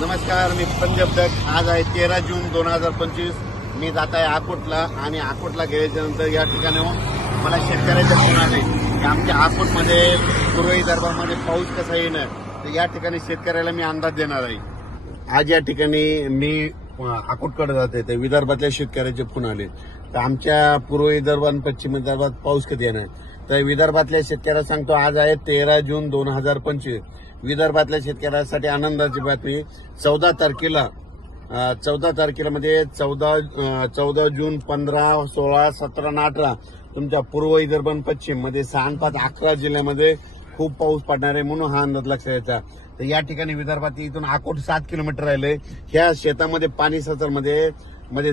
नमस्कार, मी पंजाब दत्त. आज आहे 13 जून 2025. मी जात आहे अकोटला आणि अकोटला गेल्याच्या नंतर या ठिकाणी मला शेतकऱ्याचे फोन आले की आमच्या अकोटमध्ये पूर्व विदर्भामध्ये पाऊस कसा येणार, तर या ठिकाणी शेतकऱ्याला मी अंदाज देणार आहे. आज या ठिकाणी मी अकोटकडे जाते, तर विदर्भातल्या शेतकऱ्याचे फोन आले तर आमच्या पूर्व विदर्भ आणि पश्चिम विदर्भात पाऊस कधी येणार. तर विदर्भातल्या शेतकऱ्याला सांगतो, आज आहे 13 जून 2025. विदर्भातल्या शेतकऱ्यांसाठी आनंदाची बातमी. 14 तारखेला म्हणजे 14 जून 15, 16, 17 आणि 18 तुमच्या पूर्व विदर्भ आणि पश्चिम मध्ये 6, 5, 11 जिल्ह्यामध्ये खूप पाऊस पडणार आहे, म्हणून हा अंदाज लक्षात घ्यायचा. तर या ठिकाणी विदर्भात इथून अकोट 7 किलोमीटर राहिले. ह्या शेतामध्ये पाणी सतरमध्ये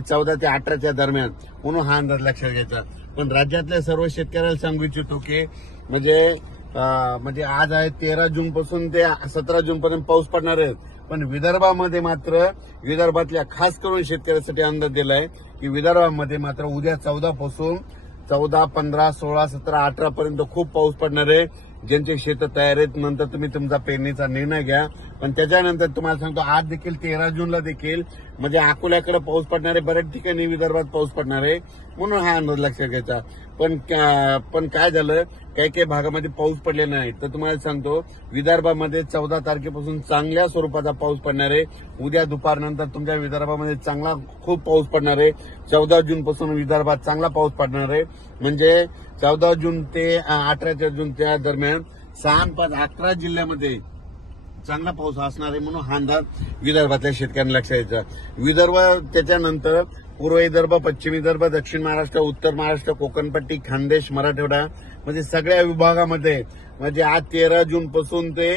14 ते 18च्या दरम्यान, म्हणून हा अंदाज लक्षात घ्यायचा. पण राज्यातल्या सर्व शेतकऱ्याला सांगू इच्छितो की म्हणजे आज आहे 13 जून पासून ते 17 जून पर्यंत पाऊस पडणार आहे. पण विदर्भामध्ये मात्र विदर्भातल्या खास करून शेतकऱ्यांसाठी अंदाज दिलाय की विदर्भामध्ये मात्र उद्या 14 पासून 14, 15, 16, 17, 18 पर्यंत खूप पाऊस पडणार आहे. ज्यांचे शेत तयार आहेत, नंतर तुम्ही तुमचा पेरणीचा निर्णय घ्या. पण त्याच्यानंतर तुम्हाला सांगतो, आज देखील 13 जूनला देखील म्हणजे अकोल्याकडे पाऊस पडणार आहे, बऱ्याच ठिकाणी विदर्भात पाऊस पडणार आहे, म्हणून हा अंदाज लक्षात घ्यायचा. पण काय झालं, काही भागामध्ये पाऊस पडलेला नाही. तर तुम्हाला सांगतो, विदर्भामध्ये 14 तारखेपासून चांगल्या स्वरूपाचा पाऊस पडणार आहे. उद्या दुपारनंतर तुमच्या विदर्भामध्ये चांगला खूप पाऊस पडणार आहे. 14 जून पासून विदर्भात चांगला पाऊस पडणार आहे. म्हणजे 14 जून ते 18 जून त्या दरम्यान 6, 5, 11 जिल्ह्यामध्ये चांगला पाऊस असणार आहे, म्हणून हा अंदाज विदर्भातल्या शेतकऱ्यांना लक्षात द्यायचा. विदर्भ त्याच्यानंतर पूर्व विदर्भ, पश्चिम विदर्भ, दक्षिण महाराष्ट्र, उत्तर महाराष्ट्र, कोकणपट्टी, खानदेश, मराठवाडा म्हणजे सगळ्या विभागामध्ये म्हणजे आज 13 जून पासून ते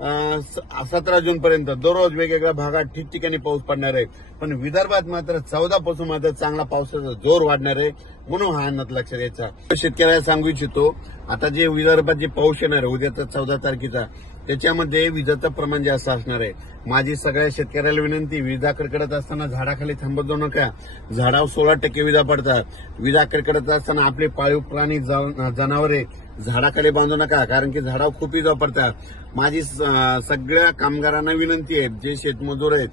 17 जून पर्यंत दररोज वेगवेगळ्या भागात ठिकठिकाणी पाऊस पडणार आहे. पण विदर्भात मात्र 14 पासून मात्र चांगला पावसाचा जोर वाढणार आहे, म्हणून हा अंदाज लक्षात द्यायचा. शेतकऱ्याला सांगू इच्छितो, आता जे विदर्भात जे पाऊस येणार आहे उद्याचा 14 तारखेचा, त्याच्यामध्ये विजेचं प्रमाण जास्त असणार आहे. माझी सगळ्या शेतकऱ्याला विनंती, विजा कडकडत असताना झाडाखाली थांबत जाऊ नका. झाडावर 16% विजा पडतात. विजा कडकडत असताना आपले पाळीव प्राणी, जनावरे झाडाखाली बांधू नका, कारण की झाडावर खूप विजा पडतात. माझी सगळ्या कामगारांना विनंती आहे, जे शेतमजूर आहेत,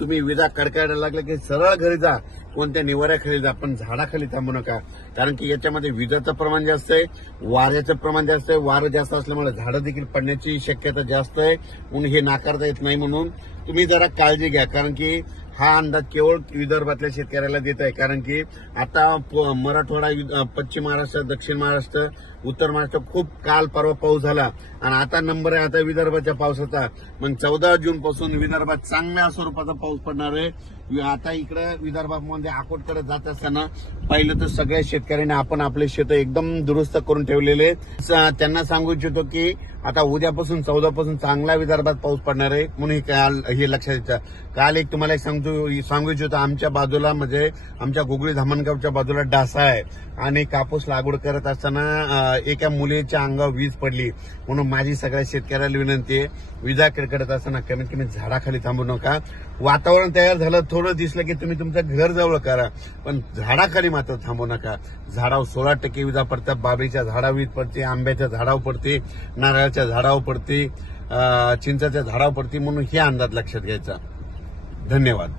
तुम्ही विजा कडकायला लागले की सरळ घरी जा, कोणत्या निवाऱ्याखाली जा, पण झाडाखाली थांबू नका. कारण की याच्यामध्ये विजेचं प्रमाण जास्त आहे, वाऱ्याचं प्रमाण जास्त आहे. वारं जास्त असल्यामुळे झाडं देखील पडण्याची शक्यता जास्त आहे, म्हणून हे नाकारता येत नाही. म्हणून तुम्ही जरा काळजी घ्या, कारण की हा अंदाज केवळ विदर्भातल्या शेतकऱ्याला देत आहे. कारण की आता मराठवाडा, पश्चिम महाराष्ट्र, दक्षिण महाराष्ट्र, उत्तर महाराष्ट्र खूप काल परवा पाऊस झाला आणि आता नंबर आहे आता विदर्भाच्या पावसाचा. मग 14 जून पासून विदर्भात चांगल्या स्वरूपाचा पाऊस पडणार आहे. आता इकडे विदर्भामध्ये अकोटकडे जात असताना पहिलं तर सगळ्या शेतकऱ्यांनी आपण आपले शेत एकदम दुरुस्त करून ठेवलेले. त्यांना सांगू इच्छितो की आता उद्यापासून 14 पासून चांगला विदर्भात पाऊस पडणार आहे, म्हणून हे लक्षात द्यायचं. काल एक तुम्हाला सांगू इच्छितो, आमच्या बाजूला म्हणजे आमच्या गुगळी धामणगावच्या बाजूला डासा आहे आणि कापूस लागवड करत असताना एका मुलीच्या अंगावर वीज पडली. म्हणून माझी सगळ्या शेतकऱ्याला विनंती आहे, विजा कडकडत असताना कमीत कमी झाडाखाली थांबू नका. वातावरण तयार झालं, थोडं दिसलं की तुम्ही तुमचं घर जवळ करा, पण झाडाखाली मात्र थांबू नका. झाडावर 16% विजा पडतात. बाबळीच्या झाडावर वीज पडते, आंब्याच्या झाडावर पडते, नारळाच्या झाडावर पडते, चिंचाच्या झाडावर पडते, म्हणून हे अंदाज लक्षात घ्यायचा. धन्यवाद.